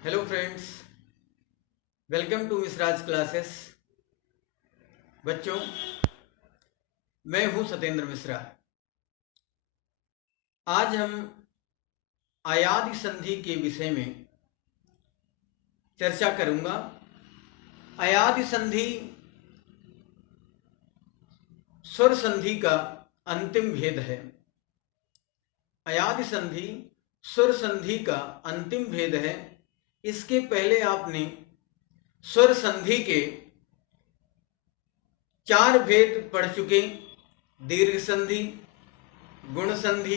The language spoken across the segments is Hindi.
Hello friends, welcome to Mishra's classes. बच्चों, मैं हूं सत्येंद्र मिश्रा। आज हम अयादि संधि के विषय में चर्चा करूंगा। अयादि संधि स्वर संधि का अंतिम भेद है। अयादि संधि स्वर संधि का अंतिम भेद है। इसके पहले आपने स्वर संधि के 4 भेद पढ़ चुके। दीर्घ संधि, गुण संधि,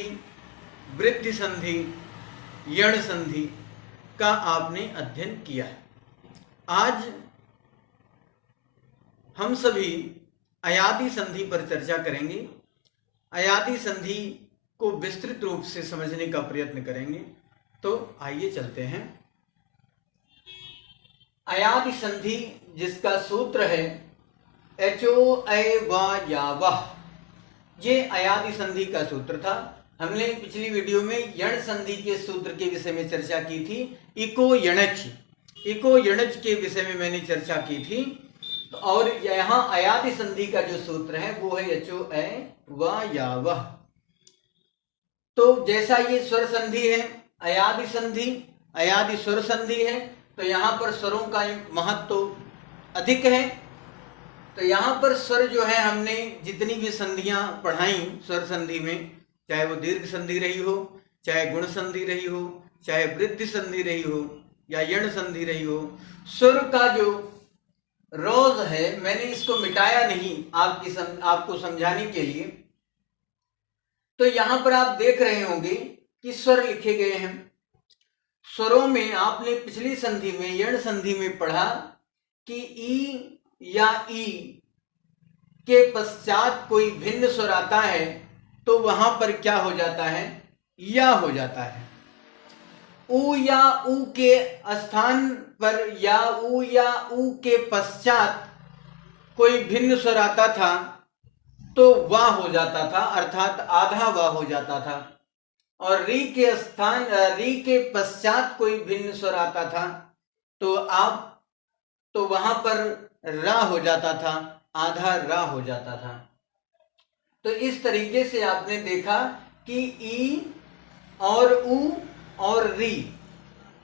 वृद्धि संधि, यण संधि का आपने अध्ययन किया है। आज हम सभी अयादि संधि पर चर्चा करेंगे। अयादि संधि को विस्तृत रूप से समझने का प्रयत्न करेंगे। तो आइए चलते हैं। अयादि संधि जिसका सूत्र है एचो ऐ वा या वाह, ये अयादि संधि का सूत्र था। हमने पिछली वीडियो में यण संधि के सूत्र के विषय में चर्चा की थी। इको यणच के विषय में मैंने चर्चा की थी। और यहाँ अयादि संधि का जो सूत्र है वो है एचो ऐ वा या वह। तो जैसा ये स्वर संधि है, अयादि संधि, अयादि स्वर संधि है, तो यहाँ पर स्वरों का महत्व अधिक है। तो यहाँ पर स्वर जो है, हमने जितनी भी संधियां पढ़ाई स्वर संधि में, चाहे वो दीर्घ संधि रही हो, चाहे गुण संधि रही हो, चाहे वृद्धि संधि रही हो या यण संधि रही हो, स्वर का जो रोज है मैंने इसको मिटाया नहीं आपको समझाने के लिए। तो यहाँ पर आप देख रहे होंगे कि स्वर लिखे गए हैं। स्वरों में आपने पिछली संधि में यण संधि में पढ़ा कि ई या ई के पश्चात कोई भिन्न स्वर आता है तो वहां पर क्या हो जाता है, या हो जाता है। उ या उ के स्थान पर या उ या उ के पश्चात कोई भिन्न स्वर आता था तो वाह हो जाता था, अर्थात आधा वाह हो जाता था। और री के स्थान, री के पश्चात कोई भिन्न स्वर आता था तो वहां पर रा हो जाता था, आधा रा हो जाता था। तो इस तरीके से आपने देखा कि ई और उ और री,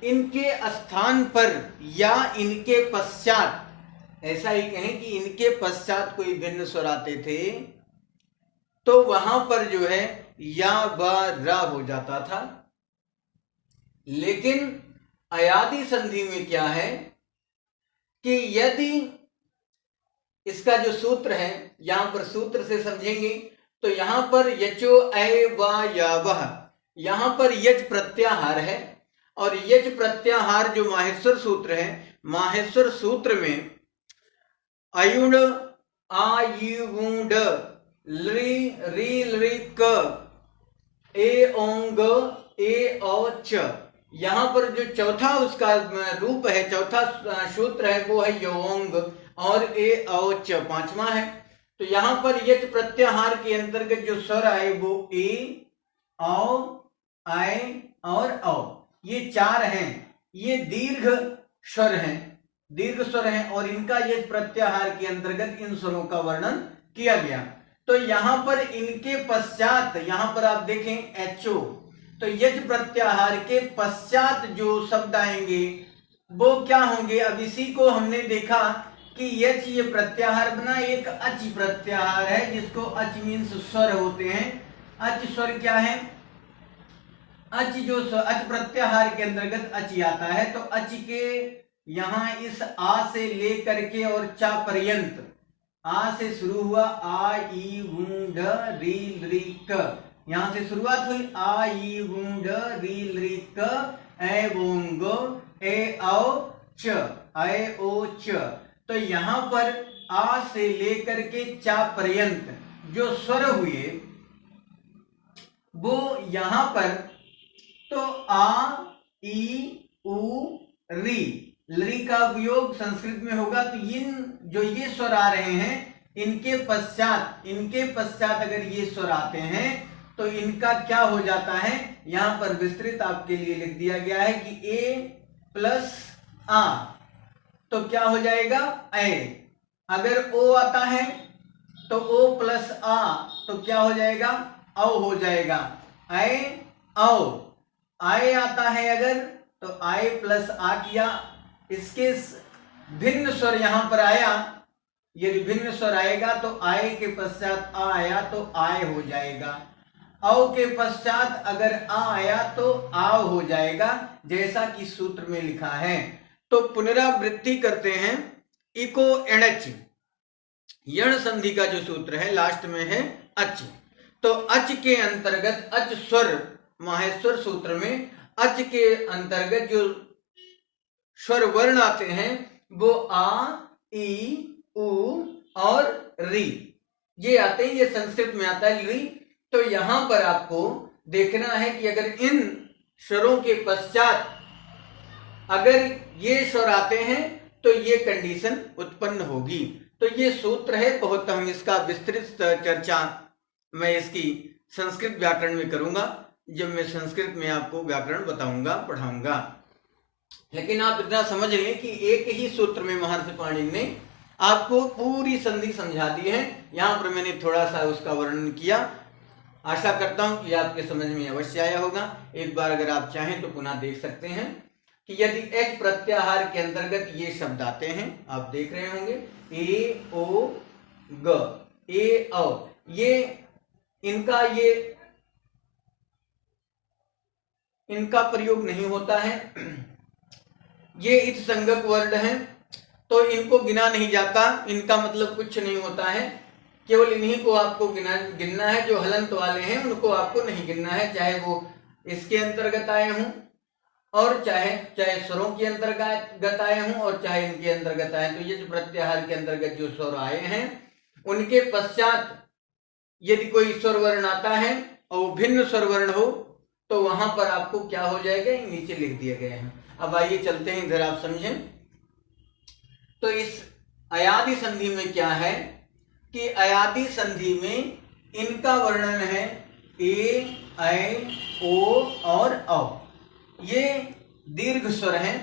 इनके स्थान पर या इनके पश्चात, ऐसा ही कहें कि इनके पश्चात कोई भिन्न स्वर आते थे तो वहां पर जो है या व रा हो जाता था। लेकिन अयादि संधि में क्या है कि यदि इसका जो सूत्र है, यहां पर सूत्र से समझेंगे तो यहां पर यचो ऐ वा या वह, यहां पर यज प्रत्याहार है। और यज प्रत्याहार जो माहेश्वर सूत्र है, माहेश्वर सूत्र में अयुण आ यु ड ली री लृ क ए ओंग ए औ च, यहां पर जो चौथा उसका रूप है, चौथा सूत्र है वो है योंग, और ए औ च पांचवा है। तो यहां पर यच प्रत्याहार के अंतर्गत जो स्वर आए वो ए, औ, आय और औ, ये 4 हैं। ये दीर्घ स्वर हैं, दीर्घ स्वर हैं, और इनका यच प्रत्याहार के अंतर्गत इन स्वरों का वर्णन किया गया। तो यहां पर इनके पश्चात, यहां पर आप देखें एचो, तो यच प्रत्याहार के पश्चात जो शब्द आएंगे वो क्या होंगे। अब इसी को हमने देखा कि यच ये प्रत्याहार बना, एक अच प्रत्याहार है जिसको अच मीन्स स्वर होते हैं। अच स्वर क्या है, अच जो अच प्रत्याहार के अंतर्गत अच आता है। तो अच के यहां इस आ से लेकर के और चा पर्यंत, आ से शुरू हुआ, आ ई उ ड री लृ क, यहां से शुरुआत हुई, आ ई उ ड री लृ क ए ओंग ए औ च, ऐ ओ च। तो यहां पर आ से लेकर के चा पर्यंत जो स्वर हुए वो यहां पर, तो आ ई उ री, लृ का उपयोग संस्कृत में होगा। तो इन जो ये स्वर आ रहे हैं इनके पश्चात अगर ये स्वर आते हैं तो इनका क्या हो जाता है, यहां पर विस्तृत आपके लिए लिख दिया गया है कि ए प्लस आ, तो क्या हो जाएगा ए। अगर ओ आता है तो ओ प्लस आ, तो क्या हो जाएगा औ हो जाएगा, ए औ। आए आता है अगर तो आए प्लस आ किया, इसके भिन्न स्वर यहां पर आया, यदि भिन्न स्वर आएगा तो आए के पश्चात आ आया तो आय हो जाएगा, औ के पश्चात अगर आ आया तो आव हो जाएगा, जैसा कि सूत्र में लिखा है। तो पुनरावृत्ति करते हैं। इको एणच, यण संधि का जो सूत्र है लास्ट में है अच। तो अच के अंतर्गत, अच स्वर माहेश्वर सूत्र में अच के अंतर्गत जो स्वर वर्ण आते हैं वो आ, ई, उ और री, ये आते हैं। ये संस्कृत में आता है री। तो यहां पर आपको देखना है कि अगर इन स्वरों के पश्चात अगर ये स्वर आते हैं तो ये कंडीशन उत्पन्न होगी। तो ये सूत्र है, बहुत हम इसका विस्तृत चर्चा मैं इसकी संस्कृत व्याकरण में करूंगा, जब मैं संस्कृत में आपको व्याकरण बताऊंगा, पढ़ाऊंगा। लेकिन आप इतना समझ लें कि एक ही सूत्र में महर्षि पाणिनि ने आपको पूरी संधि समझा दी है। यहां पर मैंने थोड़ा सा उसका वर्णन किया। आशा करता हूं कि आपके समझ में अवश्य आया होगा। एक बार अगर आप चाहें तो पुनः देख सकते हैं कि यदि एच प्रत्याहार के अंतर्गत ये शब्द आते हैं, आप देख रहे होंगे ए ओ ग, ए औ, इनका प्रयोग नहीं होता है। ये इत संगक वर्ण है तो इनको गिना नहीं जाता, इनका मतलब कुछ नहीं होता है। केवल इन्हीं को आपको गिनना है। जो हलंत वाले हैं उनको आपको नहीं गिनना है, चाहे वो इसके अंतर्गत आए हों और चाहे स्वरों के अंतर्गत आए हों और चाहे इनके अंतर्गत आए। तो ये जो प्रत्याहार के अंतर्गत जो स्वर आए हैं उनके पश्चात यदि कोई स्वर वर्ण आता है और वो भिन्न स्वर वर्ण हो तो वहां पर आपको क्या हो जाएगा, नीचे लिख दिए गए हैं। अब आइए चलते हैं इधर, आप समझें। तो इस अयादि संधि में क्या है कि अयादि संधि में इनका वर्णन है ए, ऐ, ओ और औ। ये दीर्घ स्वर हैं।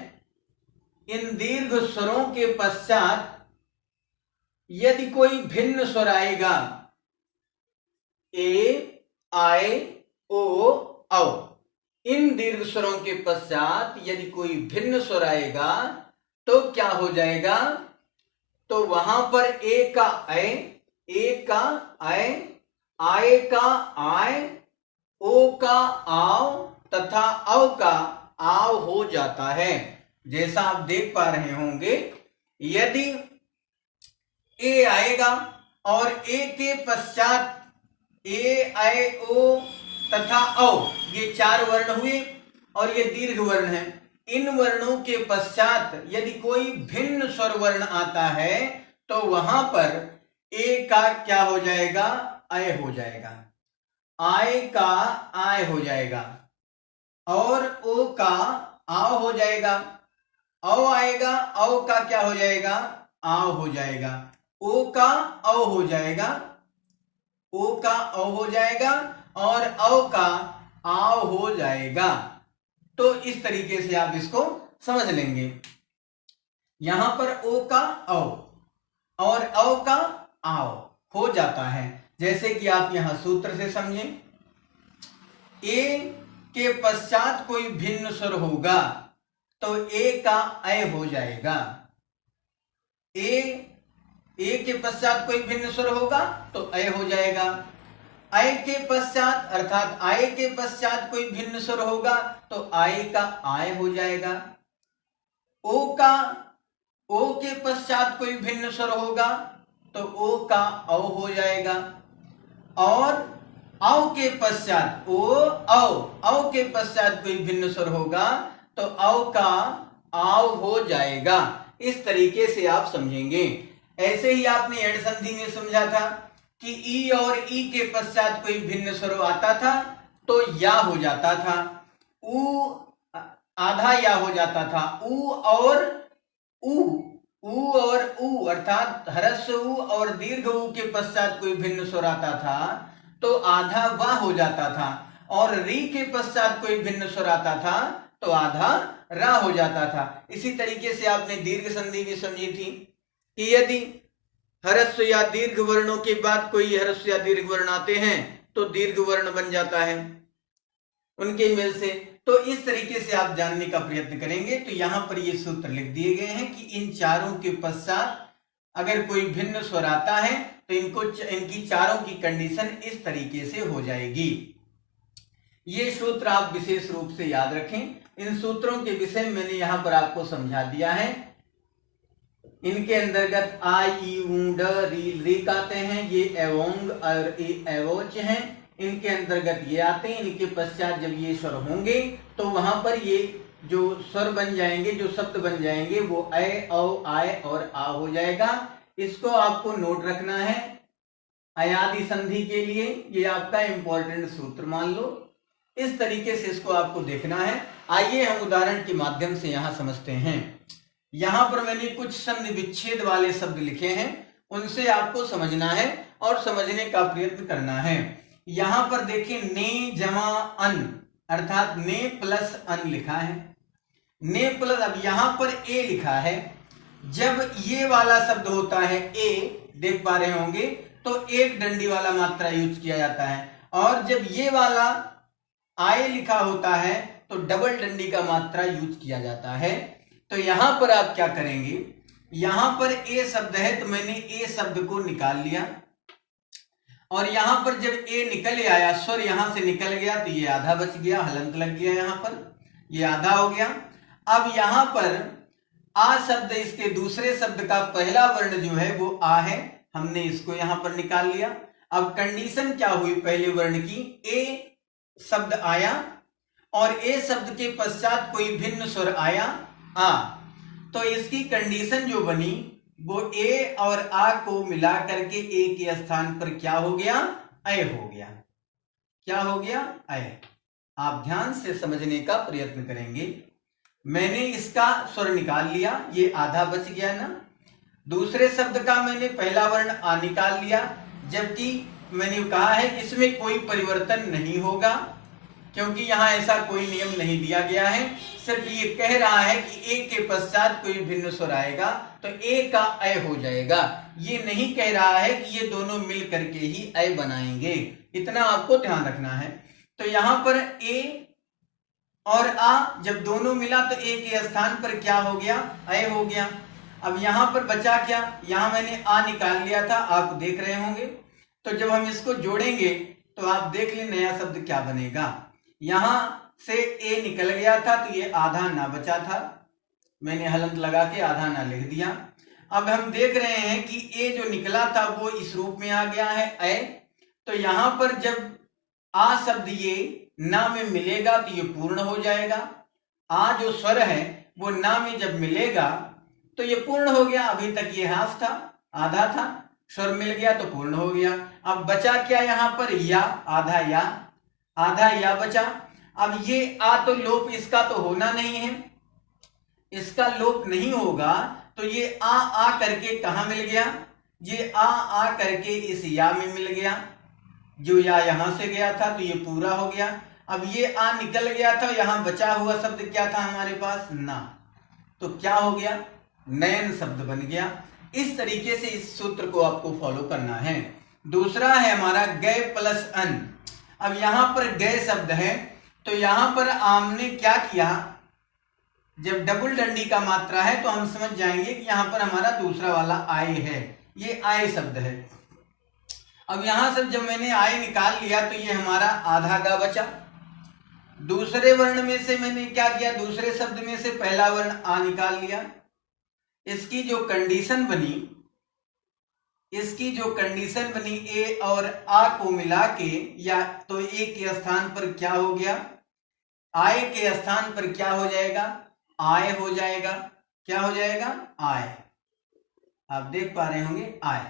इन दीर्घ स्वरों के पश्चात यदि कोई भिन्न स्वर आएगा, ए, आए, ओ, औ, इन दीर्घ स्वरों के पश्चात यदि कोई भिन्न स्वर आएगा तो क्या हो जाएगा, तो वहां पर ए का ए का ऐ, आए का आय, ओ का आव तथा औ का आव हो जाता है। जैसा आप देख पा रहे होंगे, यदि ए आएगा और ए के पश्चात ए, ऐ, ओ तथा औ, ये चार वर्ण हुए और ये दीर्घ वर्ण है। इन वर्णों के पश्चात यदि कोई भिन्न स्वर वर्ण आता है तो वहां पर ए का क्या हो जाएगा, अय हो जाएगा, आय का आय हो जाएगा और ओ का आव हो जाएगा, औ आएगा, औ का क्या हो जाएगा, आव हो जाएगा, ओ का औ हो जाएगा, ओ का औ हो जाएगा और औ का आव हो जाएगा। तो इस तरीके से आप इसको समझ लेंगे। यहां पर ओ का औ और औ का आव हो जाता है। जैसे कि आप यहां सूत्र से समझें, ए के पश्चात कोई भिन्न स्वर होगा तो ए का ऐ हो जाएगा। ए के पश्चात कोई भिन्न स्वर होगा तो ऐ हो जाएगा। आय के पश्चात अर्थात आय के पश्चात कोई भिन्न स्वर होगा तो आय का आय हो जाएगा। ओ के पश्चात कोई भिन्न स्वर होगा तो ओ का औ हो जाएगा और औ के पश्चात औ के पश्चात कोई भिन्न स्वर होगा तो औ का आव हो जाएगा। इस तरीके से आप समझेंगे। ऐसे ही आपने एड संधि में समझा था कि ई और ई के पश्चात कोई भिन्न स्वर आता था तो या हो जाता था, उ आधा या हो जाता था, उ और उ अर्थात ह्रस्व उ और दीर्घ उ के पश्चात कोई भिन्न स्वर आता था तो आधा वा हो जाता था, और री के पश्चात कोई भिन्न स्वर आता था तो तो आधा रा हो जाता था। इसी तरीके से आपने दीर्घ संधि भी समझी थी कि यदि ह्रस्व या दीर्घ वर्णों के बाद कोई ह्रस्व या दीर्घ वर्ण आते हैं तो दीर्घ वर्ण बन जाता है उनके मेल से। तो इस तरीके से आप जानने का प्रयत्न करेंगे। तो यहां पर ये सूत्र लिख दिए गए हैं कि इन चारों के पश्चात अगर कोई भिन्न स्वर आता है तो इनकी चारों की कंडीशन इस तरीके से हो जाएगी। ये सूत्र आप विशेष रूप से याद रखें। इन सूत्रों के विषय में मैंने यहां पर आपको समझा दिया है। इनके अंतर्गत आ ई ऊ ड री आते हैं, ये एवोंग और एवोच हैं। इनके अंतर्गत ये आते हैं। इनके पश्चात जब ये स्वर होंगे तो वहां पर ये जो स्वर बन जाएंगे, जो शब्द बन जाएंगे, वो ऐ औ आय और आ हो जाएगा। इसको आपको नोट रखना है अयादि संधि के लिए। ये आपका इंपॉर्टेंट सूत्र मान लो। इस तरीके से इसको आपको देखना है। आइए हम उदाहरण के माध्यम से यहां समझते हैं। यहां पर मैंने कुछ संधि विच्छेद वाले शब्द लिखे हैं, उनसे आपको समझना है और समझने का प्रयत्न करना है। यहां पर देखिए ने जमा अन अर्थात ने प्लस अन लिखा है। ने प्लस, अब यहां पर ए लिखा है। जब ये वाला शब्द होता है ए, देख पा रहे होंगे, तो एक डंडी वाला मात्रा यूज किया जाता है। और जब ये वाला आय लिखा होता है तो डबल डंडी का मात्रा यूज किया जाता है। तो यहां पर आप क्या करेंगे, यहां पर ए शब्द है तो मैंने ए शब्द को निकाल लिया और यहां पर जब ए निकल आया, स्वर यहां से निकल गया तो ये आधा बच गया, हलंत लग गया, यहां पर ये आधा हो गया। अब यहां पर आ शब्द, इसके दूसरे शब्द का पहला वर्ण जो है वो आ है, हमने इसको यहां पर निकाल लिया। अब कंडीशन क्या हुई पहले वर्ण की, ए शब्द आया और ए शब्द के पश्चात कोई भिन्न स्वर आया आ, तो इसकी कंडीशन जो बनी वो ए और आ को मिला करके ए के स्थान पर क्या हो गया, अय हो गया। क्या हो गया, अय। आप ध्यान से समझने का प्रयत्न करेंगे। मैंने इसका स्वर निकाल लिया, ये आधा बच गया ना। दूसरे शब्द का मैंने पहला वर्ण आ निकाल लिया, जबकि मैंने कहा है कि इसमें कोई परिवर्तन नहीं होगा क्योंकि यहां ऐसा कोई नियम नहीं दिया गया है। सिर्फ ये कह रहा है कि ए के पश्चात कोई भिन्न स्वर आएगा तो ए का अय हो जाएगा। ये नहीं कह रहा है कि ये दोनों मिल करके ही अय बनाएंगे, इतना आपको ध्यान रखना है। तो यहां पर ए और आ जब दोनों मिला तो ए के स्थान पर क्या हो गया, अय हो गया। अब यहां पर बचा क्या, यहां मैंने आ निकाल लिया था, आप देख रहे होंगे। तो जब हम इसको जोड़ेंगे तो आप देख लें नया शब्द क्या बनेगा। यहां से ए निकल गया था तो ये आधा ना बचा था, मैंने हलंत लगा के आधा ना लिख दिया। अब हम देख रहे हैं कि ए जो निकला था वो इस रूप में आ गया है अय। तो यहां पर जब आ शब्द ये ना में मिलेगा तो ये पूर्ण हो जाएगा। आ जो स्वर है वो ना में जब मिलेगा तो ये पूर्ण हो गया। अभी तक ये हास था, आधा था, स्वर मिल गया तो पूर्ण हो गया। अब बचा क्या यहां पर, या, आधा या बचा। अब ये आ तो लोप इसका तो होना नहीं है, इसका लोप नहीं होगा तो ये आ करके कहां मिल गया, ये आ करके इस या में मिल गया। जो या यहां से गया था तो ये पूरा हो गया। अब ये आ निकल गया था, यहां बचा हुआ शब्द क्या था हमारे पास, ना, तो क्या हो गया, नयन शब्द बन गया। इस तरीके से इस सूत्र को आपको फॉलो करना है। दूसरा है हमारा गय प्लस अन। अब यहां पर गय शब्द है तो यहां पर आमने क्या किया, जब डबल डंडी का मात्रा है तो हम समझ जाएंगे कि यहां पर हमारा दूसरा वाला आय है, ये आय शब्द है। अब यहां से जब मैंने आय निकाल लिया तो ये हमारा आधा गा बचा। दूसरे वर्ण में से मैंने क्या किया, दूसरे शब्द में से पहला वर्ण आ निकाल लिया। इसकी जो कंडीशन बनी, ए और आ को मिला के, या तो ए के स्थान पर क्या हो गया, आय के स्थान पर क्या हो जाएगा, आय हो जाएगा। क्या हो जाएगा, आय। आप देख पा रहे होंगे आय।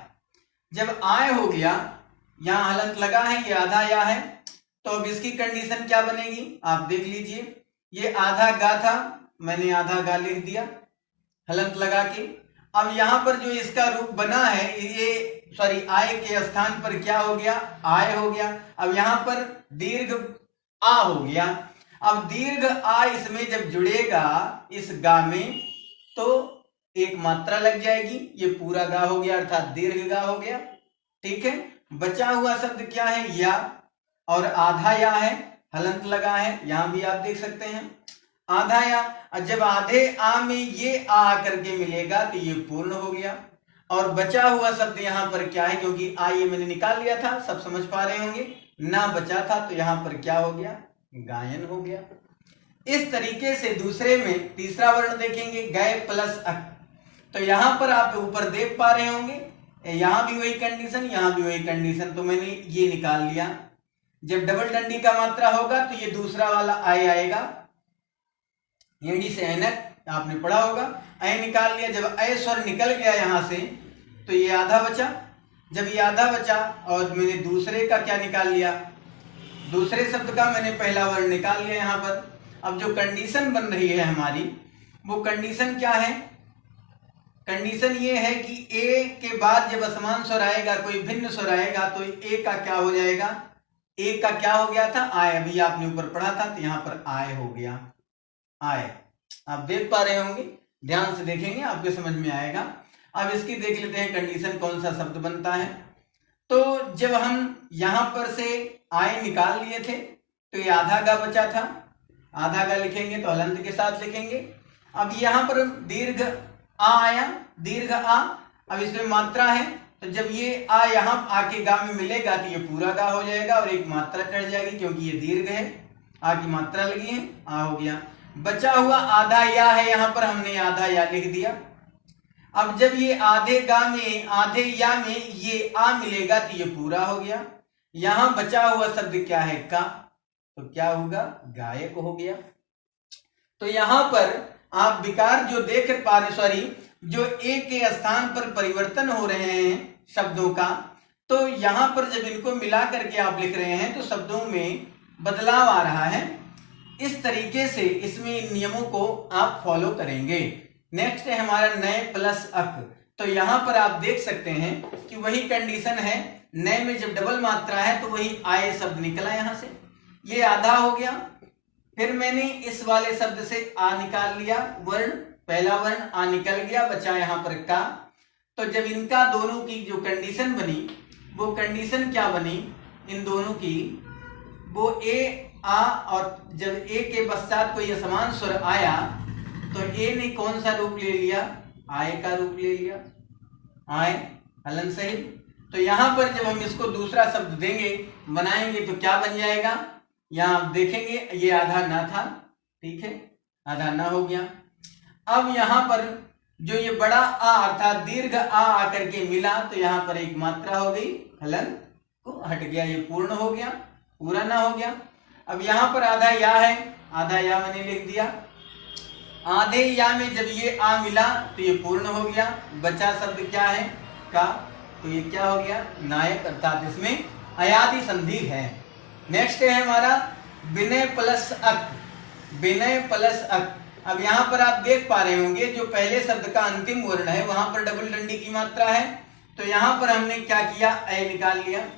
जब आय हो गया, यहां हलंत लगा है, ये आधा या है, तो अब इसकी कंडीशन क्या बनेगी आप देख लीजिए। ये आधा गा था, मैंने आधा गा लिख दिया हलंत लगा के। अब यहां पर जो इसका रूप बना है, ये आय के स्थान पर क्या हो गया, आय हो गया। अब यहां पर दीर्घ आ हो गया। अब दीर्घ आ इसमें जब जुड़ेगा इस गा में तो एक मात्रा लग जाएगी, ये पूरा गा हो गया अर्थात दीर्घ गा हो गया। ठीक है, बचा हुआ शब्द क्या है, या, और आधा या है, हलंत लगा है, यहां भी आप देख सकते हैं आधा या। जब आधे आ में ये आ करके मिलेगा तो ये पूर्ण हो गया। और बचा हुआ शब्द यहाँ पर क्या है, क्योंकि आ ये मैंने निकाल लिया था, सब समझ पा रहे होंगे, ना बचा था तो यहाँ पर क्या हो गया, गायन हो गया। इस तरीके से दूसरे में तीसरा वर्ण देखेंगे, गए प्लस अक। तो यहां पर आप ऊपर देख पा रहे होंगे, यहां भी वही कंडीशन, यहां भी वही कंडीशन, तो मैंने ये निकाल लिया। जब डबल डंडी का मात्रा होगा तो ये दूसरा वाला आय आएगा, एडी से ऐनक आपने पढ़ा होगा, ऐ निकाल लिया। जब ऐ स्वर निकल गया यहां से तो ये आधा बचा। जब ये आधा बचा और मैंने दूसरे का क्या निकाल लिया, दूसरे शब्द का मैंने पहला वर्ण निकाल लिया यहाँ पर। अब जो कंडीशन बन रही है हमारी, वो कंडीशन क्या है, कंडीशन ये है कि ए के बाद जब असमान स्वर आएगा, कोई भिन्न स्वर आएगा, तो ए का क्या हो जाएगा, ए का क्या हो गया था, आय। अभी आपने ऊपर पढ़ा था तो यहाँ पर आय हो गया, आय। आप देख पा रहे होंगे, ध्यान से देखेंगे आपके समझ में आएगा। अब इसकी देख लेते हैं कंडीशन कौन सा शब्द बनता है। तो जब हम यहां पर से आय निकाल लिए थे तो ये आधा गा बचा था, आधा गा लिखेंगे तो हलंत के साथ लिखेंगे। अब यहाँ पर दीर्घ आ आया, दीर्घ आ, अब इसमें मात्रा है, तो जब ये आ यहाँ आके गा में मिलेगा तो ये पूरा गा हो जाएगा और एक मात्रा चढ़ जाएगी, क्योंकि ये दीर्घ है, आ की मात्रा लगी है, आ हो गया। बचा हुआ आधा या है, यहाँ पर हमने आधा या लिख दिया। अब जब ये आधे गा में, आधे या में ये आ मिलेगा तो ये पूरा हो गया। यहां बचा हुआ शब्द क्या है, का, तो क्या होगा, गायक हो गया। तो यहां पर आप विकार जो देख पा रहे, सॉरी, जो ए के स्थान पर परिवर्तन हो रहे हैं शब्दों का, तो यहां पर जब इनको मिला करके आप लिख रहे हैं तो शब्दों में बदलाव आ रहा है। इस तरीके से इसमें इन नियमों को आप फॉलो करेंगे। नेक्स्ट है हमारा नए प्लस अक। तो यहां पर आप देख सकते हैं कि वही कंडीशन है, नए में जब डबल मात्रा है तो वही आए शब्द निकला यहां से, ये आधा हो गया। फिर मैंने इस वाले शब्द से आ निकाल लिया, वर्ण, पहला वर्ण आ निकल गया, बचा यहां पर का। तो जब इनका दोनों की जो कंडीशन बनी, वो कंडीशन क्या बनी इन दोनों की, वो ए आ, और जब ए के पश्चात कोई असमान स्वर आया तो ए ने कौन सा रूप ले लिया, आय का रूप ले लिया, आय हलन सहित। तो यहां पर जब हम इसको दूसरा शब्द देंगे, बनाएंगे, तो क्या बन जाएगा, यहां आप देखेंगे ये आधा ना था, ठीक है, आधा ना हो गया। अब यहां पर जो ये बड़ा आ अर्थात दीर्घ आ आकर के मिला तो यहां पर एक मात्रा हो गई, हलन को हट गया, ये पूर्ण हो गया, पूरा ना हो गया। अब यहां पर आधा या है, आधा या मैंने लिख दिया। आधे या में जब ये आ मिला तो ये पूर्ण हो गया। बचा शब्द क्या है, का, तो ये क्या हो गया, नायक, अर्थात इसमें अयादि संधि है। नेक्स्ट है हमारा विनय प्लस अक, विनय प्लस अक। अब यहाँ पर आप देख पा रहे होंगे जो पहले शब्द का अंतिम वर्ण है वहां पर डबल डंडी की मात्रा है, तो यहाँ पर हमने क्या किया, ए निकाल लिया।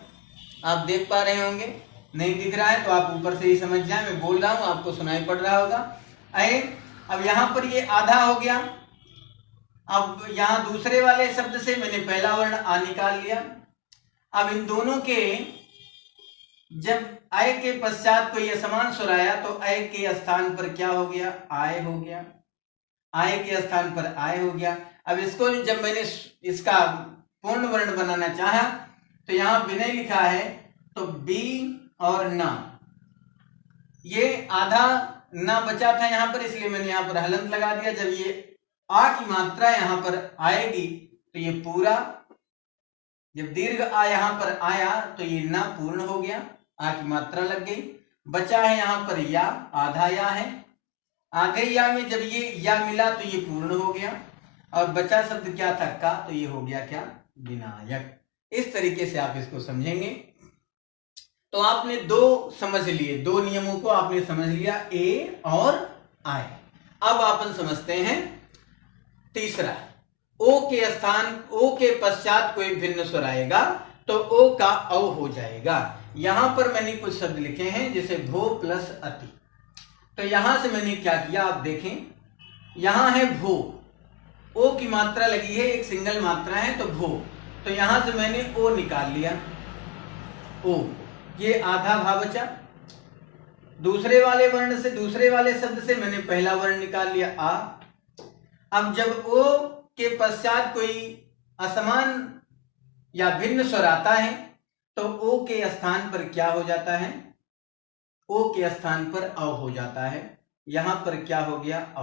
आप देख पा रहे होंगे, नहीं दिख रहा है तो आप ऊपर से ही समझ जाए, मैं बोल रहा हूं आपको सुनाई पड़ रहा होगा, ए। अब यहां पर ये आधा हो गया। अब यहां दूसरे वाले शब्द से मैंने पहला वर्ण आ निकाल लिया। अब इन दोनों के जब आय के पश्चात कोई असमान स्वर आया तो आय के स्थान पर क्या हो गया, आय हो गया, आय के स्थान पर आय हो गया। अब इसको जब मैंने इसका पूर्ण वर्ण बनाना चाहा तो यहां विनय लिखा है तो बी और ना, ये आधा ना बचा था यहाँ पर, इसलिए मैंने यहाँ पर हलंत लगा दिया। जब ये आ की मात्रा यहाँ पर आएगी तो ये पूरा, जब दीर्घ आ यहाँ पर आया तो ये ना पूर्ण हो गया, आ की मात्रा लग गई। बचा है यहाँ पर या, आधा या है, आधे या में जब ये या मिला तो ये पूर्ण हो गया। और बचा शब्द क्या था, का, तो ये हो गया क्या, विनायक। इस तरीके से आप इसको समझेंगे। तो आपने दो समझ लिए, दो नियमों को आपने समझ लिया, ए और आई। अब अपन समझते हैं तीसरा, ओ के स्थान, ओ के पश्चात कोई भिन्न स्वर आएगा तो ओ का औ हो जाएगा। यहां पर मैंने कुछ शब्द लिखे हैं जैसे भो प्लस अति। तो यहां से मैंने क्या किया, आप देखें, यहां है भो, ओ की मात्रा लगी है, एक सिंगल मात्रा है तो भो, तो यहां से मैंने ओ निकाल लिया, ओ, ये आधा भा बचा। दूसरे वाले वर्ण से, दूसरे वाले शब्द से मैंने पहला वर्ण निकाल लिया आ। अब जब ओ के पश्चात कोई असमान या भिन्न स्वर आता है तो ओ के स्थान पर क्या हो जाता है, ओ के स्थान पर अ हो जाता है। यहां पर क्या हो गया, अ,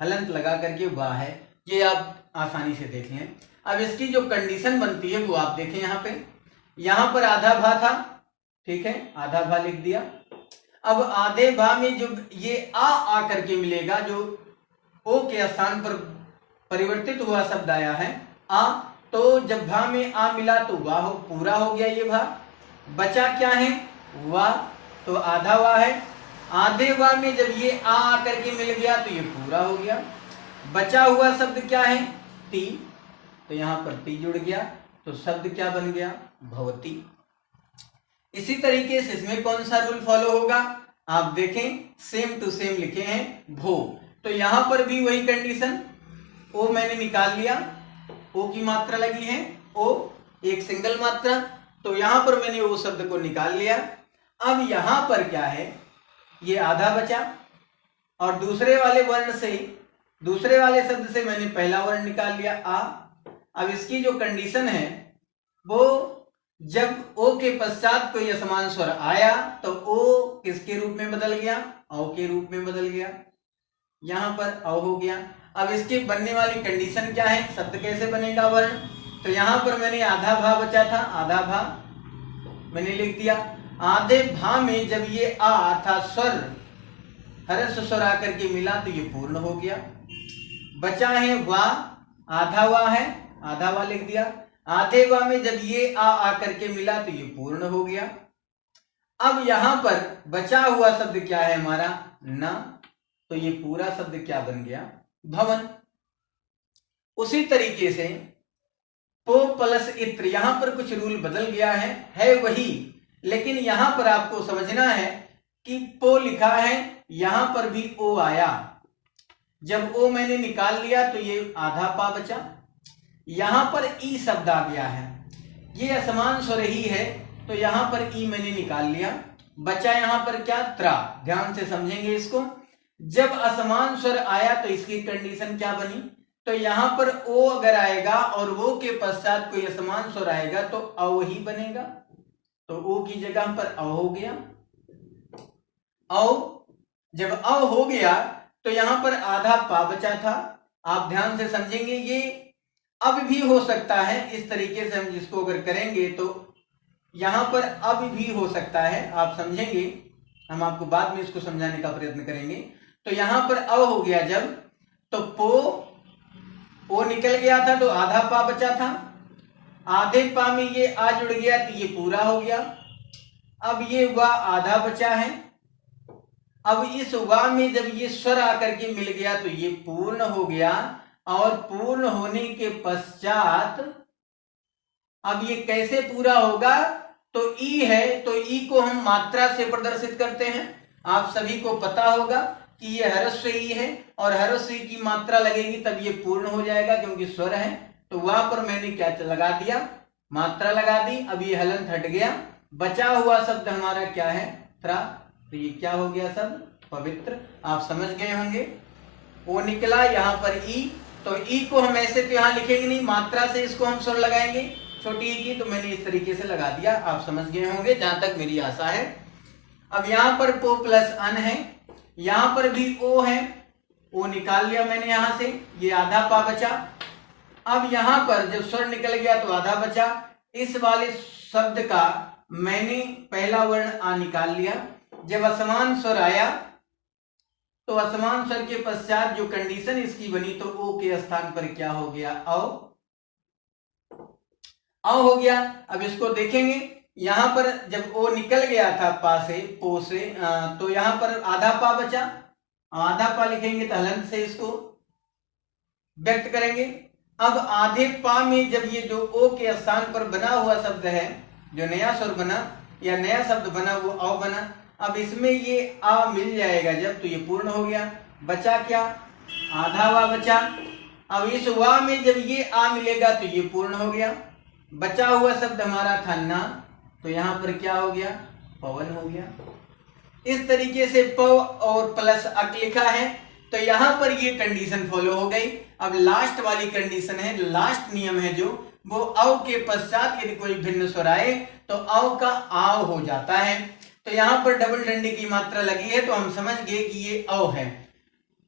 हलंत लगा करके वाह है, ये आप आसानी से देख लें। अब इसकी जो कंडीशन बनती है वो आप देखें, यहां पर आधा भा था, ठीक है, आधा भा लिख दिया। अब आधे भा में जो ये आ करके मिलेगा, जो ओ के स्थान पर परिवर्तित हुआ शब्द आया है आ, तो जब भा में आ मिला तो वाह पूरा हो गया ये भा। बचा क्या है, वाह, तो आधा वाह है। आधे वाह में जब ये आ करके मिल गया तो ये पूरा हो गया। बचा हुआ शब्द क्या है, ती, तो यहां पर ती जुड़ गया, तो शब्द क्या बन गया, भवती। इसी तरीके से इसमें कौन सा रूल फॉलो होगा, आप देखें, सेम टू सेम लिखे हैं भो, तो यहां पर भी वही कंडीशन, ओ मैंने निकाल लिया, ओ की मात्रा लगी है, ओ एक सिंगल मात्रा, तो यहां पर मैंने वो शब्द को निकाल लिया। अब यहां पर क्या है, ये आधा बचा, और दूसरे वाले वर्ण से, दूसरे वाले शब्द से मैंने पहला वर्ण निकाल लिया आ। अब इसकी जो कंडीशन है वो, जब ओ के पश्चात कोई असमान स्वर आया तो ओ किसके रूप में बदल गया, औ के रूप में बदल गया, यहां पर औ हो गया। अब इसके बनने वाली कंडीशन क्या है, शब्द कैसे बनेगा वर्ण, तो यहां पर मैंने आधा भा बचा था, आधा भा मैंने लिख दिया। आधे भा में जब ये आ अर्थात स्वर, हर्ष स्वर आकर के मिला तो ये पूर्ण हो गया। बचा है वा, आधा वा है, आधा वा लिख दिया। आधे वा में जब ये आ आकर के मिला तो ये पूर्ण हो गया। अब यहां पर बचा हुआ शब्द क्या है हमारा, न, तो ये पूरा शब्द क्या बन गया, भवन। उसी तरीके से पो प्लस इत्र, यहां पर कुछ रूल बदल गया है वही, लेकिन यहां पर आपको समझना है कि पो लिखा है, यहां पर भी ओ आया, जब ओ मैंने निकाल लिया तो ये आधा पा बचा। यहां पर ई शब्द आ गया है, ये असमान स्वर ही है, तो यहां पर ई मैंने निकाल लिया। बचा यहां पर क्या, त्रा, ध्यान से समझेंगे इसको। जब असमान स्वर आया तो इसकी कंडीशन क्या बनी, तो यहां पर ओ अगर आएगा और वो के पश्चात कोई असमान स्वर आएगा तो अव ही बनेगा, तो ओ की जगह पर अव हो गया। अव, जब अव हो गया तो यहां पर आधा पा बचा था, आप ध्यान से समझेंगे। ये अब भी हो सकता है, इस तरीके से हम जिसको अगर करेंगे तो यहां पर अब भी हो सकता है, आप समझेंगे, हम आपको बाद में इसको समझाने का प्रयत्न करेंगे। तो यहां पर अब हो गया जब, तो पो, ओ निकल गया था तो आधा पा बचा था, आधे पा में ये आ जुड़ गया तो ये पूरा हो गया। अब ये वा आधा बचा है, अब इस वा में जब ये स्वर आकर के मिल गया तो ये पूर्ण हो गया, और पूर्ण होने के पश्चात अब ये कैसे पूरा होगा, तो ई है, तो ई को हम मात्रा से प्रदर्शित करते हैं। आप सभी को पता होगा कि ये ह्रस्व ई है, और ह्रस्व ई की मात्रा लगेगी तब ये पूर्ण हो जाएगा, क्योंकि स्वर है। तो वहां पर मैंने क्या लगा दिया, मात्रा लगा दी। अब ये हलंत हट गया, बचा हुआ शब्द हमारा क्या है, त्रा, तो ये क्या हो गया शब्द, पवित्र। आप समझ गए होंगे, ओ निकला यहां पर ई, तो ई को हम ऐसे तो यहां लिखेंगे नहीं, मात्रा से इसको हम स्वर लगाएंगे, छोटी ई की, तो मैंने इस तरीके से लगा दिया। आप समझ गए होंगे जहां तक मेरी आशा है। अब यहां पर पो प्लस अन है, यहां पर भी ओ है, ओ निकाल लिया मैंने यहां से, ये आधा पा बचा। अब यहां पर जब स्वर निकल गया तो आधा बचा। इस वाले शब्द का मैंने पहला वर्ण आ निकाल लिया। जब असमान स्वर आया तो असमान स्वर के पश्चात जो कंडीशन इसकी बनी, तो ओ के स्थान पर क्या हो गया, अव हो गया। अब इसको देखेंगे, यहां पर जब ओ निकल गया था पा से, पो से, तो यहां पर आधा पा बचा, आधा पा लिखेंगे तो हलंत से इसको व्यक्त करेंगे। अब आधे पा में जब ये जो ओ के स्थान पर बना हुआ शब्द है, जो नया स्वर बना या नया शब्द बना, वो अव बना। अब इसमें ये आ मिल जाएगा जब, तो ये पूर्ण हो गया। बचा क्या? आधा वा बचा। अब इस वा में जब ये आ मिलेगा तो ये पूर्ण हो गया। बचा हुआ शब्द हमारा था ना, तो यहां पर क्या हो गया? पवन हो गया। इस तरीके से प और प्लस अक लिखा है, तो यहां पर ये कंडीशन फॉलो हो गई। अब लास्ट वाली कंडीशन है, लास्ट नियम है जो, वो अव के पश्चात यदि कोई भिन्न स्वर आए तो अव का आव हो जाता है। तो यहां पर डबल डंडे की मात्रा लगी है, तो हम समझ गए कि ये अव है।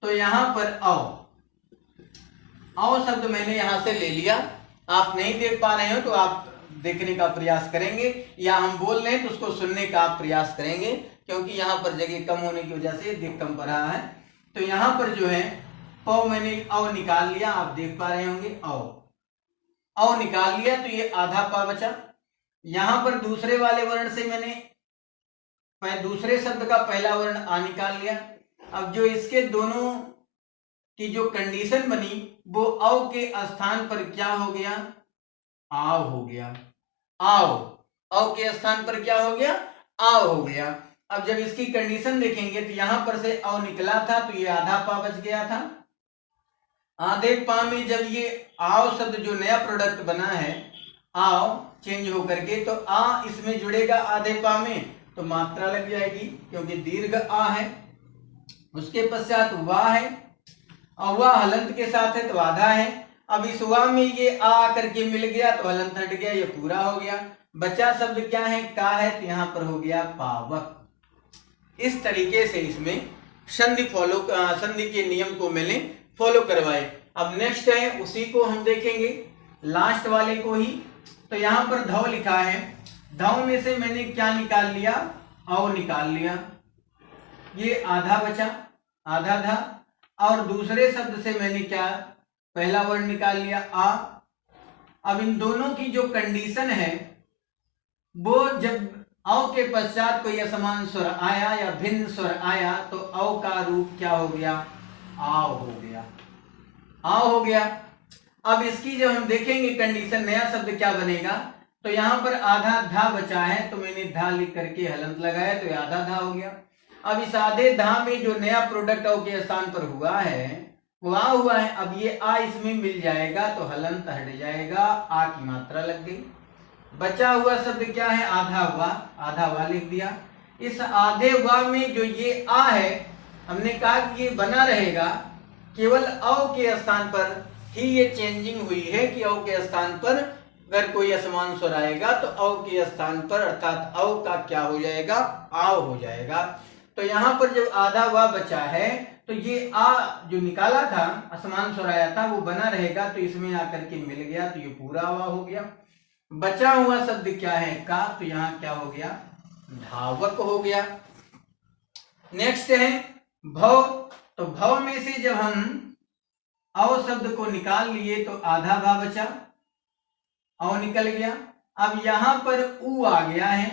तो यहां पर अव शब्द मैंने यहां से ले लिया। आप नहीं देख पा रहे हो तो आप देखने का प्रयास करेंगे, या हम बोल रहे हैं तो उसको सुनने का आप प्रयास करेंगे, क्योंकि यहाँ पर जगह कम होने की वजह से देख कम पड़ रहा है। तो यहाँ पर जो है पौ मैंने अव निकाल लिया, आप देख पा रहे होंगे अव निकाल लिया, तो ये आधा पा बचा। यहां पर दूसरे वाले वर्ण से मैंने दूसरे शब्द का पहला वर्ण आ निकाल लिया। अब जो इसके दोनों की जो कंडीशन बनी वो अव के स्थान पर क्या हो गया? आव हो गया। अव के स्थान पर क्या हो गया? आव हो गया। अब जब इसकी कंडीशन देखेंगे तो यहां पर से अव निकला था, तो ये आधा पा बच गया था। आधे पा में जब ये आव शब्द जो नया प्रोडक्ट बना है, आव चेंज होकर के, तो आ इसमें जुड़ेगा आधे पा में, तो मात्रा लग जाएगी, क्योंकि दीर्घ आ है। उसके पश्चात वाह है, और वाह हलंत के साथ है तो आधा है। अब इस वाह में ये आ करके मिल गया तो हलंत हट गया, ये पूरा हो गया। बचा शब्द क्या है? का है, तो यहां पर हो गया पावक। इस तरीके से इसमें संधि के नियम को मैंने फॉलो करवाए। अब नेक्स्ट है, उसी को हम देखेंगे, लास्ट वाले को ही। तो यहां पर धव लिखा है, धव में से मैंने क्या निकाल लिया? अव निकाल लिया। ये आधा बचा, आधा था। और दूसरे शब्द से मैंने क्या? पहला वर्ण निकाल लिया आ। अब इन दोनों की जो कंडीशन है वो जब अव के पश्चात कोई असमान स्वर आया या भिन्न स्वर आया तो अव का रूप क्या हो गया? आव हो गया। आव हो गया। अब इसकी जब हम देखेंगे कंडीशन, नया शब्द क्या बनेगा, तो यहां पर आधा धा बचा है, तो मैंने धा लिख करके हलंत लगाया, तो आधा धा हो गया। अब इस आधे धा में जो नया प्रोडक्ट अव के स्थान पर हुआ है वो आ हुआ है। अब ये आ इसमें मिल जाएगा तो हलंत हट जाएगा, आ की मात्रा लग गई। बचा हुआ शब्द क्या है? आधा हुआ, आधा हुआ लिख दिया। इस आधे हुआ में जो ये आ है, हमने कहा कि ये बना रहेगा, केवल अव के स्थान पर ही ये चेंजिंग हुई है कि अव के स्थान पर अगर कोई असमान स्वर आएगा तो अव के स्थान पर अर्थात अव का क्या हो जाएगा? आव हो जाएगा। तो यहां पर जब आधा वा बचा है तो ये आ जो निकाला था, असमान स्वर आया था, वो बना रहेगा, तो इसमें आकर के मिल गया, तो ये पूरा वा हो गया। बचा हुआ शब्द क्या है? का, तो यहां क्या हो गया? धावक हो गया। नेक्स्ट है भव। तो भव में से जब हम अव शब्द को निकाल लिए तो आधा भा बचा, अव निकल गया। अब यहां पर उ आ गया है,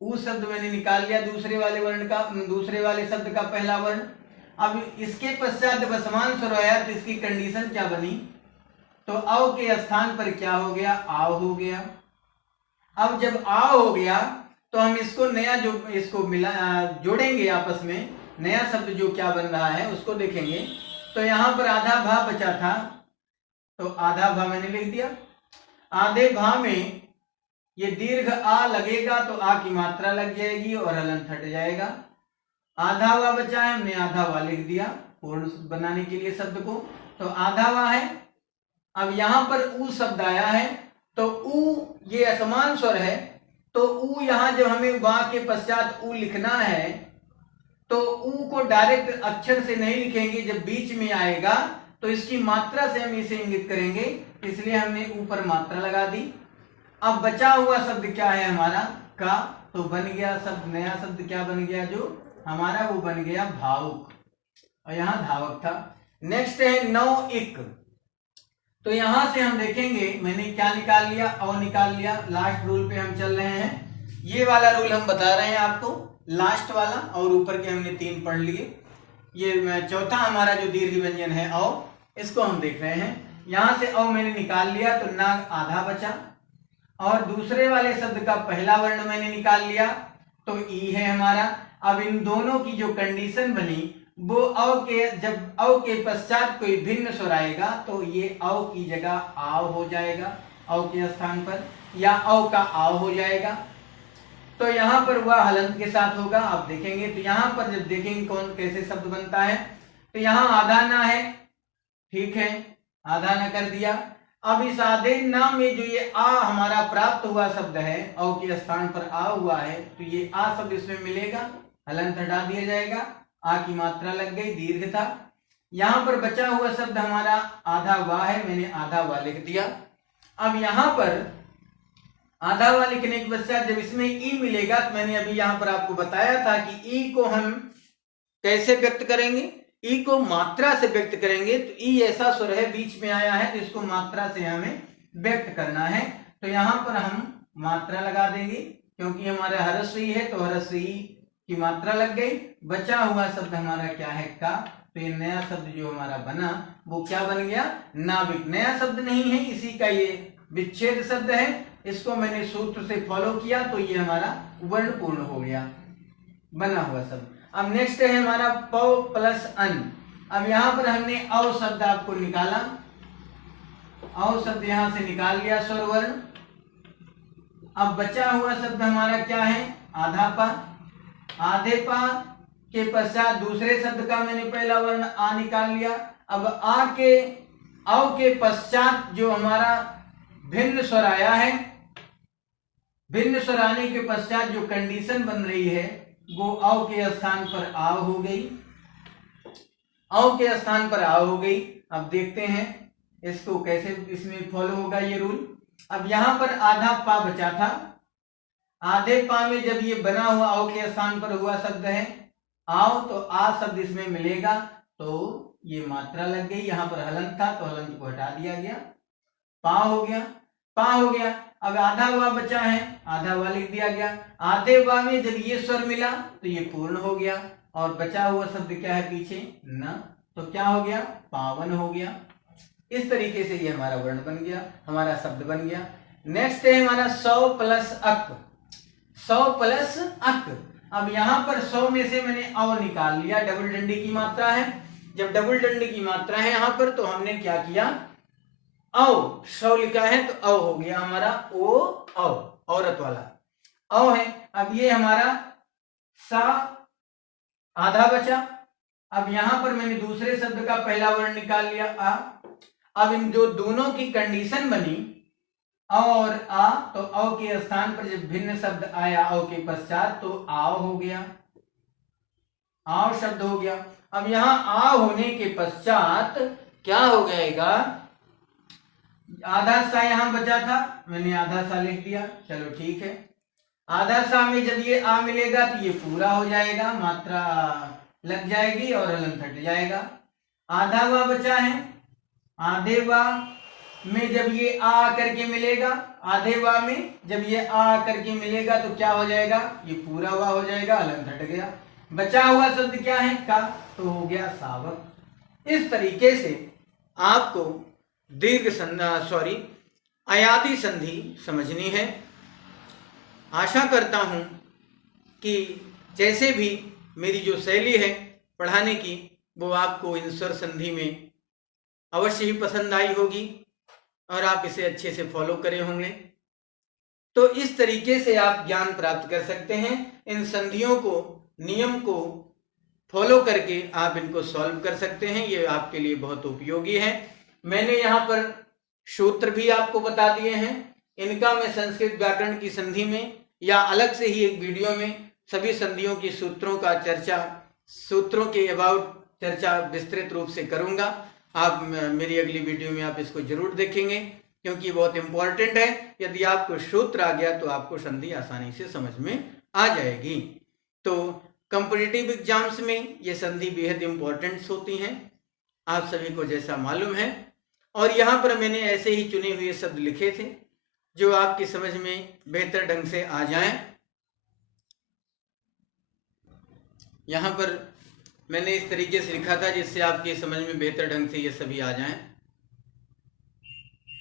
उ शब्द मैंने निकाल लिया, दूसरे वाले वर्ण का, दूसरे वाले शब्द का पहला वर्ण। अब इसके पश्चात जब असमान स्वर आया तो इसकी कंडीशन क्या बनी? तो अव के स्थान पर क्या हो गया? आव हो गया। अब जब आव हो गया तो हम इसको नया जो इसको मिला जोड़ेंगे आपस में, नया शब्द जो क्या बन रहा है उसको देखेंगे। तो यहां पर आधा भा बचा था, तो आधा भा मैंने लिख दिया। आधे भा में ये दीर्घ आ लगेगा तो आ की मात्रा लग जाएगी और हलंत हट जाएगा। आधा वा बचा है, हमने आधा वा लिख दिया पूर्ण बनाने के लिए शब्द को, तो आधा वा है। अब यहां पर उ शब्द आया है, तो उ ये असमान स्वर है, तो उ यहां जब हमें वा के पश्चात उ लिखना है तो उ को डायरेक्ट अक्षर से नहीं लिखेंगे, जब बीच में आएगा तो इसकी मात्रा से हम इसे इंगित करेंगे, इसलिए हमने ऊपर मात्रा लगा दी। अब बचा हुआ शब्द क्या है हमारा? का, तो बन गया शब्द, नया शब्द क्या बन गया जो हमारा? वो बन गया भावुक, और यहां धावक था। नेक्स्ट है नौ इक। तो यहां से हम देखेंगे, मैंने क्या निकाल लिया? अव निकाल लिया। लास्ट रूल पे हम चल रहे हैं, ये वाला रूल हम बता रहे हैं आपको, लास्ट वाला, और ऊपर के हमने 3 पढ़ लिए। ये चौथा हमारा जो दीर्घ व्यंजन है अव, इसको हम देख रहे हैं। यहां से अव मैंने निकाल लिया तो नाग आधा बचा, और दूसरे वाले शब्द का पहला वर्ण मैंने निकाल लिया तो ई है हमारा। अब इन दोनों की जो कंडीशन बनी वो अव के, जब अव के पश्चात कोई भिन्न स्वर आएगा तो ये अव की जगह आव हो जाएगा, अव के स्थान पर, या अव का आव हो जाएगा। तो यहाँ पर वह हलंत के साथ होगा, आप देखेंगे। तो यहाँ पर जब देखेंगे कौन कैसे शब्द बनता है, तो यहाँ आधा ना है, ठीक है, आधा ना कर दिया। अब इस आधे ना में जो ये आ हमारा प्राप्त हुआ शब्द है, औ के स्थान पर आ हुआ है, तो ये आ शब्द इसमें मिलेगा, हलंत हटा दिया जाएगा, आ की मात्रा लग गई, दीर्घ था। यहाँ पर बचा हुआ शब्द हमारा आधा वा है, मैंने आधा वा लिख दिया। अब यहाँ पर आधा वा लिखने के पश्चात जब इसमें ई मिलेगा, तो मैंने अभी यहाँ पर आपको बताया था कि ई को हम कैसे व्यक्त करेंगे, ई को मात्रा से व्यक्त करेंगे। तो ई ऐसा स्वर है बीच में आया है, तो इसको मात्रा से हमें व्यक्त करना है। तो यहाँ पर हम मात्रा लगा देंगे, क्योंकि हमारा हरस्वी है तो हरस्वी की मात्रा लग गई। बचा हुआ शब्द हमारा क्या है, का। तो ये नया शब्द जो हमारा बना वो क्या बन गया, नाविक। नया शब्द नहीं है, इसी का ये विच्छेद शब्द है। इसको मैंने सूत्र से फॉलो किया तो ये हमारा वर्ण पूर्ण हो गया, बना हुआ शब्द। अब नेक्स्ट है हमारा पौ प्लस अन। अब यहाँ पर हमने औ शब्द आपको निकाला, औ शब्द यहां से निकाल लिया स्वर वर्ण। अब बचा हुआ शब्द हमारा क्या है, आधा पा। आधे पा के पश्चात दूसरे शब्द का मैंने पहला वर्ण आ निकाल लिया। अब आ के औ के पश्चात जो हमारा भिन्न स्वर आया है, भिन्न स्वर आने के पश्चात जो कंडीशन बन रही है वो औ के स्थान पर आव हो गई, औ के स्थान पर आव हो गई। अब देखते हैं इसको कैसे इसमें फॉलो होगा ये रूल। अब यहां पर आधा पा बचा था, आधे पा में जब ये बना हुआ औ के स्थान पर हुआ शब्द है आओ, तो आ शब्द इसमें मिलेगा, तो ये मात्रा लग गई। यहाँ पर हलंत था तो हलंत को हटा दिया गया, पा हो गया, पा हो गया। अब आधा वा बचा है, आधा वा लिख दिया गया। आधे वा में जब ये स्वर मिला तो ये पूर्ण हो गया, और बचा हुआ शब्द क्या है पीछे, न, तो क्या हो गया, पावन हो गया। इस तरीके से ये हमारा वर्ण बन गया, हमारा शब्द बन गया। नेक्स्ट है हमारा 100 प्लस अक, 100 प्लस अक। अब यहाँ पर 100 में से मैंने अव निकाल लिया, डबल डंडी की मात्रा है। जब डबल डंडी की मात्रा है यहाँ पर, तो हमने क्या किया, औ 100 लिखा है तो अव हो गया हमारा ओ अव, औरत वाला अव है। अब ये हमारा सा आधा बचा। अब यहां पर मैंने दूसरे शब्द का पहला वर्ण निकाल लिया, आ। अब इन जो दोनों की कंडीशन बनी अ और आ, तो अ के स्थान पर जब भिन्न शब्द आया अ के पश्चात तो आव हो गया, आव शब्द हो गया। अब यहां आ होने के पश्चात क्या हो जाएगा, आधा सा यहां बचा था, मैंने आधा सा लिख दिया, चलो ठीक है। आधा सा में जब ये आ मिलेगा तो ये पूरा हो जाएगा, मात्रा लग जाएगी और हलंत हट जाएगा। आधा वा बचा है, आधे वा में जब ये आ करके मिलेगा, आधे वा में जब ये आ करके मिलेगा तो क्या हो जाएगा, ये पूरा वा हो जाएगा, हलंत हट गया। बचा हुआ शब्द क्या है, का, तो हो गया सावक। इस तरीके से आपको दीर्घ संधि अयादि संधि समझनी है। आशा करता हूं कि जैसे भी मेरी जो शैली है पढ़ाने की वो आपको इन स्वर संधि में अवश्य ही पसंद आई होगी और आप इसे अच्छे से फॉलो करे होंगे। तो इस तरीके से आप ज्ञान प्राप्त कर सकते हैं। इन संधियों को, नियम को फॉलो करके आप इनको सॉल्व कर सकते हैं, ये आपके लिए बहुत उपयोगी है। मैंने यहाँ पर सूत्र भी आपको बता दिए हैं, इनका मैं संस्कृत व्याकरण की संधि में या अलग से ही एक वीडियो में सभी संधियों की सूत्रों का चर्चा, सूत्रों के अबाउट चर्चा विस्तृत रूप से करूंगा। आप मेरी अगली वीडियो में आप इसको जरूर देखेंगे, क्योंकि बहुत इंपॉर्टेंट है। यदि आपको सूत्र आ गया तो आपको संधि आसानी से समझ में आ जाएगी। तो कॉम्पिटिटिव एग्जाम्स में ये संधि बेहद इंपॉर्टेंट होती हैं, आप सभी को जैसा मालूम है। और यहाँ पर मैंने ऐसे ही चुने हुए शब्द लिखे थे जो आपकी समझ में बेहतर ढंग से आ जाएं। यहाँ पर मैंने इस तरीके से लिखा था जिससे आपकी समझ में बेहतर ढंग से ये सभी आ जाएं।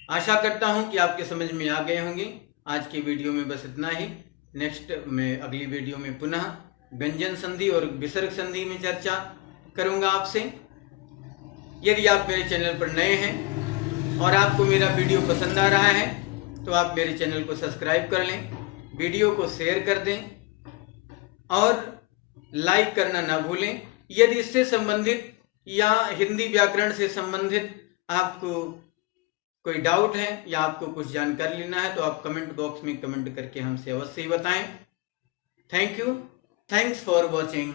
आशा करता हूं कि आपके समझ में आ गए होंगे। आज की वीडियो में बस इतना ही। नेक्स्ट में अगली वीडियो में पुनः व्यंजन संधि और विसर्ग संधि में चर्चा करूंगा आपसे। यदि आप मेरे चैनल पर नए हैं और आपको मेरा वीडियो पसंद आ रहा है तो आप मेरे चैनल को सब्सक्राइब कर लें, वीडियो को शेयर कर दें और लाइक करना ना भूलें। यदि इससे संबंधित या हिंदी व्याकरण से संबंधित आपको कोई डाउट है या आपको कुछ जानकारी लेना है तो आप कमेंट बॉक्स में कमेंट करके हमसे अवश्य ही बताएं। Thank you, thanks for watching.